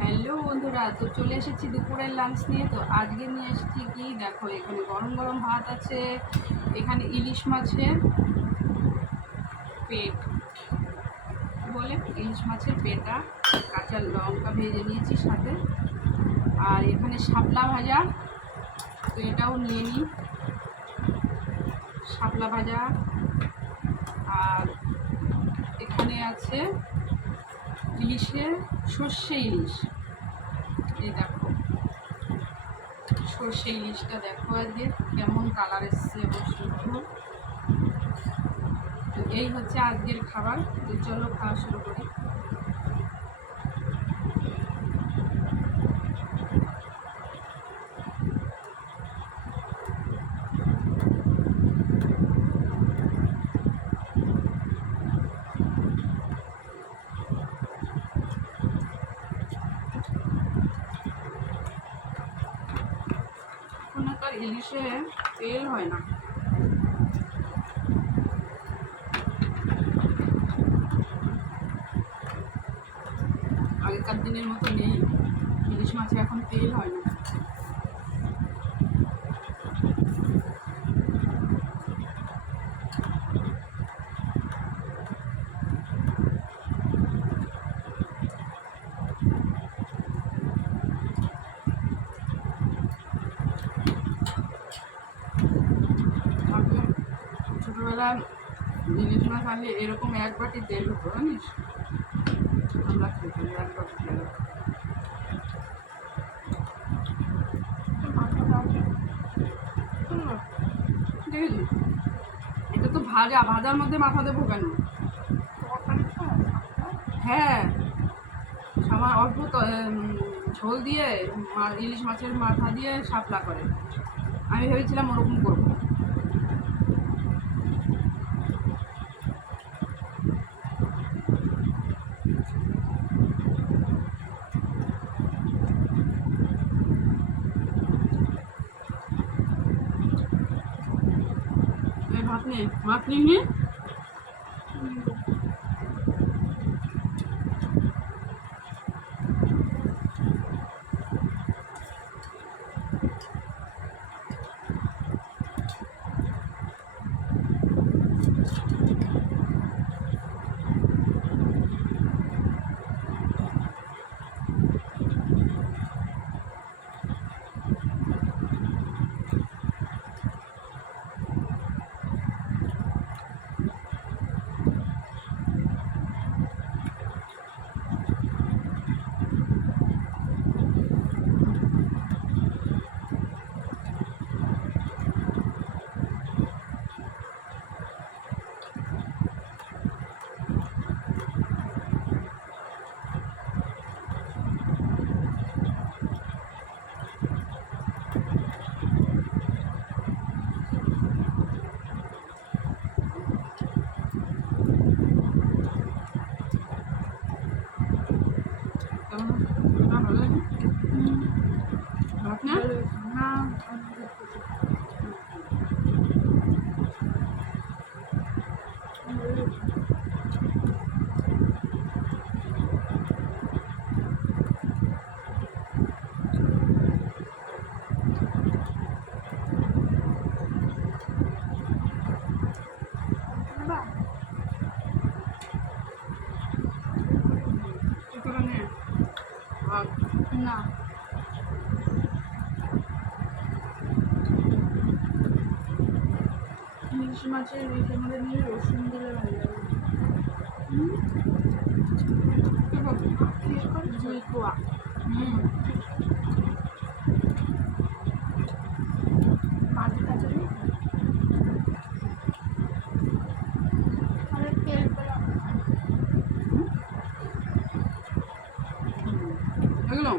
Hello বন্ধুরা, তো চলে এসেছি দুপুরের লাঞ্চ নিয়ে। তো আজকে নিয়ে এসেছি কি দেখো, এখানে গরম গরম ভাত আছে, এখানে ইলিশ মাছের পেট বলে, ইলিশ মাছের পেটা, কাঁচা লঙ্কা ভেজে নিয়েছি সাথে, আর এখানে শাপলা ভাজা। তো এটাও নিয়ে নিই, শাপলা ভাজা। আর এখানে আছে ইলিশের সর্ষে ইলিশ। এই দেখো সর্ষে ইলিশটা, দেখো আজকে কেমন কালার এসছে, অবশ্যই। তো এই হচ্ছে আজকের খাবার। তো চলো খাওয়া শুরু করি। এখন তো ইলিশে তেল হয় না, আগেকার দিনের মতো নেই। ইলিশ মাছে এখন তেল হয় না। আগে ছোটোবেলায় ইলিশ মাছ আনলে এরকম এক বাটি তেল হতো, জানিস? আমরা খেতাম এক বাটি তেল। দেখেছিস, এটা তো ভাজা, ভাজার মধ্যে মাথা দেবো কেন? হ্যাঁ, অল্প ঝোল দিয়ে ইলিশ মাছের মাথা দিয়ে শাপলা করে। আমি ভেবেছিলাম ওরকম করবো। ভাত নিয়ে ভাত না না ইলিশ মাছের ইলিশের মধ্যে নিয়ে রসুন দিলে ভালো লাগে। ঝুই কোয়া। মাঝে কাছে এগুলো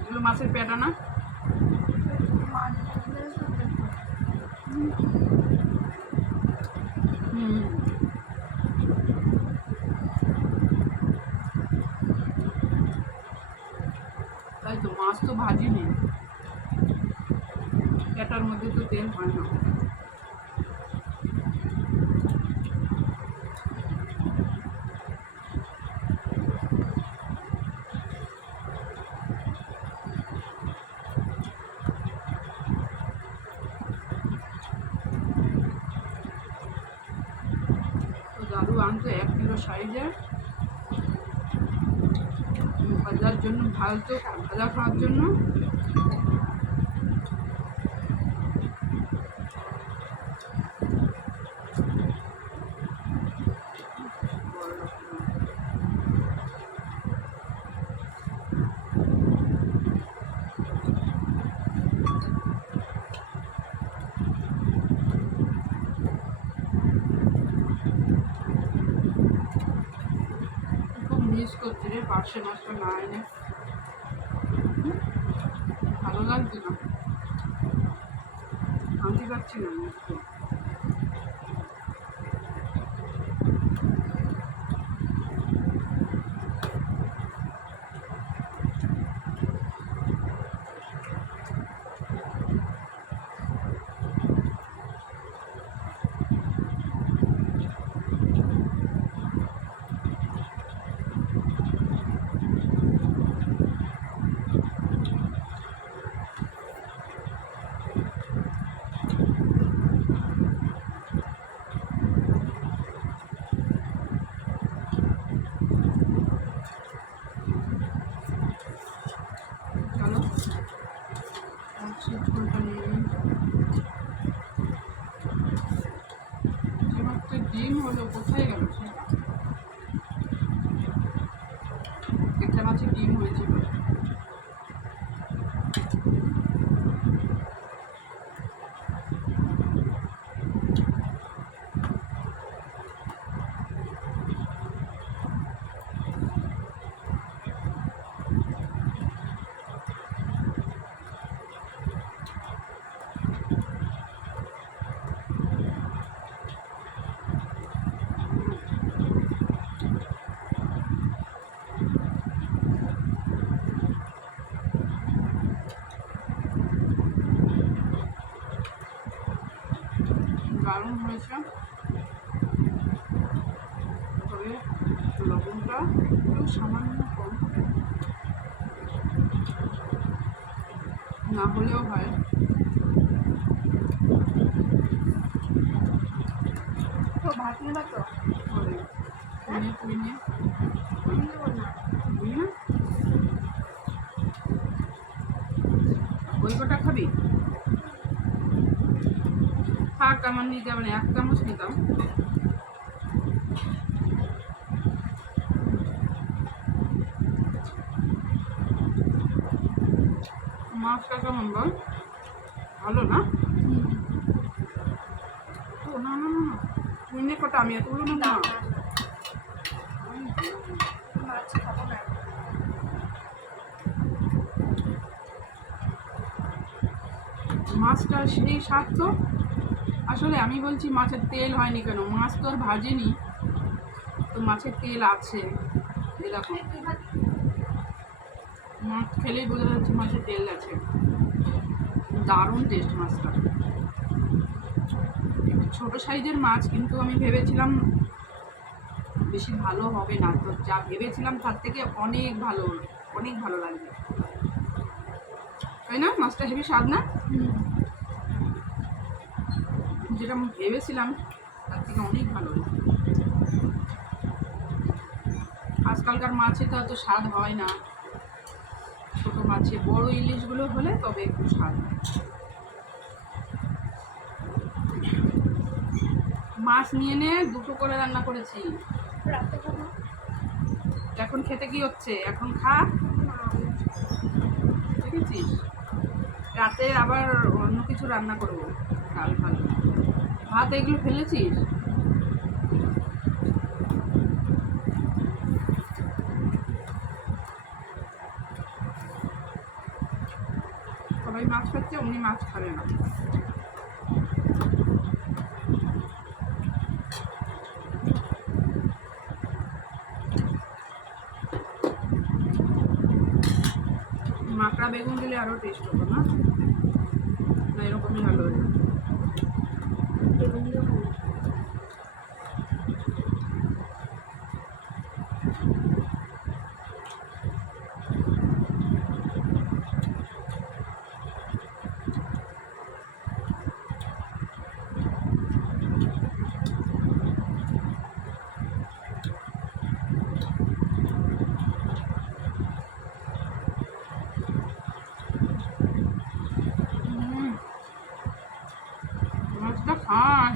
এগুলো মাছের পেটা না? তাই তো, মাছ তো ভাজিনি, পেটার মধ্যে তো তেল হয় না। সাইজের ভাজার জন্য, ভাজা খাওয়ার জন্য। মিস করছি রে পার্শে মাছটা না এনে, ভালো লাগছে না, শান্তি পাচ্ছি না একটু। চলো ঝোলটা নিয়ে নিই। যে মাছটা ডিম হলো কোথায় গেল সেটা? একটা মাছের ডিম হয়েছিল। দারুণ হয়েছে, তবে লবণটা একটু সামান্য কম, না হলেও হয়। তো ভাত নেবা তো? পুইনে ওই কটা খাবি? থাক, আমার নিতে হবে না, 1 চামচ নিতাম। মাছটা কেমন বল? ভালো না? তো না না না না, পুইনে কটা, আমি এতগুলো নেব না। মাছ খাবো না। মাছটা সেই স্বাদ তো। আসলে আমি বলছি মাছের তেল হয়নি কেন, মাছ তো আর ভাজেনি, তো মাছের তেল আছে। এরকম মাছ খেলেই বোঝা যাচ্ছে মাছের তেল আছে। দারুণ টেস্ট মাছটা, ছোট সাইজের মাছ, কিন্তু আমি ভেবেছিলাম বেশি ভালো হবে না, তো যা ভেবেছিলাম তার থেকে অনেক ভালো, অনেক ভালো লাগবে, তাই না? মাছটা হেবি স্বাদ না? যেটা আমি ভেবেছিলাম তার থেকে অনেক ভালো। আজকালকার মাছে তো এত স্বাদ হয় না, ছোট মাছে, বড় ইলিশগুলো হলে তবে একটু স্বাদ হয়। মাছ নিয়ে নে, 2টো করে রান্না করেছি। রাতে খাবো। এখন খেতে কি হচ্ছে? এখন খা, দেখেছিস? রাতে আবার অন্য কিছু রান্না করবো, ডাল ফাল, ভাত এগুলো ফেলেছিস? সবাই মাছ খাচ্ছে, উনি মাছ খাবে না। মাকড়া বেগুন দিলে আরও টেস্ট হতো না? না এরকমই ভালো হতো? বেগুন দিয়ে ভালো।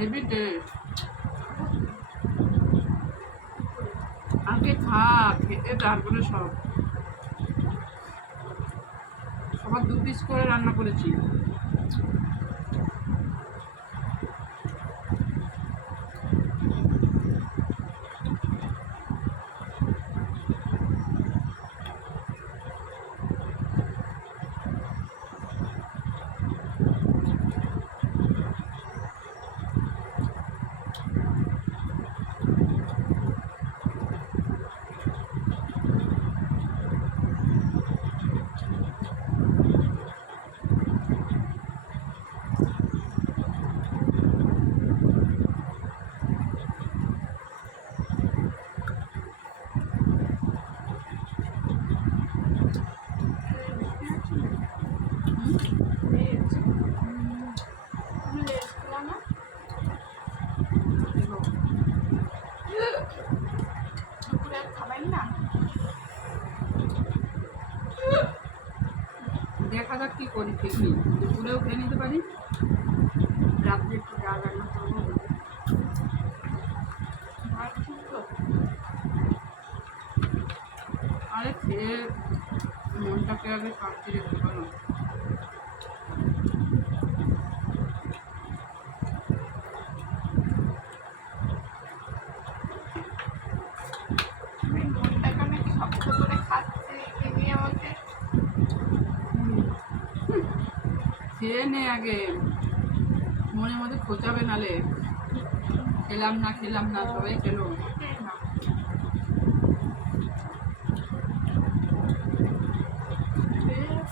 Heavy taste. আগে খা, খেতে তারপরে সব। সবার 2 পিস করে রান্না করেছি। দুপুরে আর খাবেন না? দেখা যাক কি করি, ঠিক নেই। দুপুরেও খেয়ে নিতে পারি, রাত্রে একটু ডাল রান্না করবো। ভাত শুনতো? আরে খেয়ে মনটাকে আগে শান্তি রেখে পারো। আমি মনটাকে অনেক শক্ত করে খাচ্ছি, তিনি আমাকে খেয়ে নে আগে, মনের মধ্যে খোঁচাবে নালে। খেলাম না সবাই খেলো। না।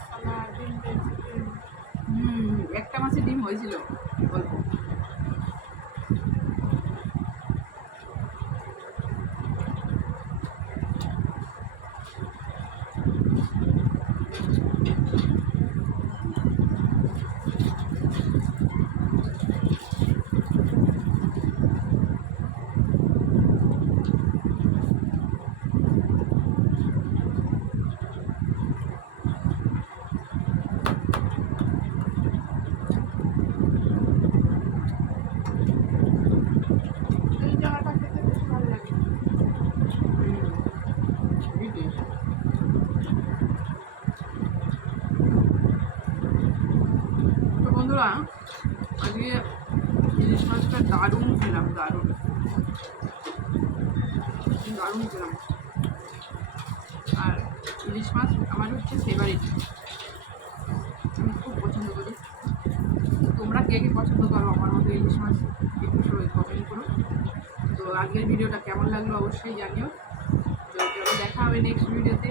সারাদিন বেঁচে একটা মাসে ডিম হয়েছিল অল্প। এই জায়গাটা খেতে বেশ ভালো লাগে। তো বন্ধুরা, আজকে ইলিশ মাছটা দারুণ খেলাম, দারুণ খেলাম। আর ইলিশ মাছ আমার হচ্ছে ফেভারিট, আমি খুব পছন্দ করি। তোমরা কে কে পছন্দ করো আমার মতো ইলিশ মাছ, একটু সবাই কমেন্ট করো। তো আজকের ভিডিওটা কেমন লাগলো অবশ্যই জানিও। তো চলো দেখা হবে নেক্সট ভিডিওতে।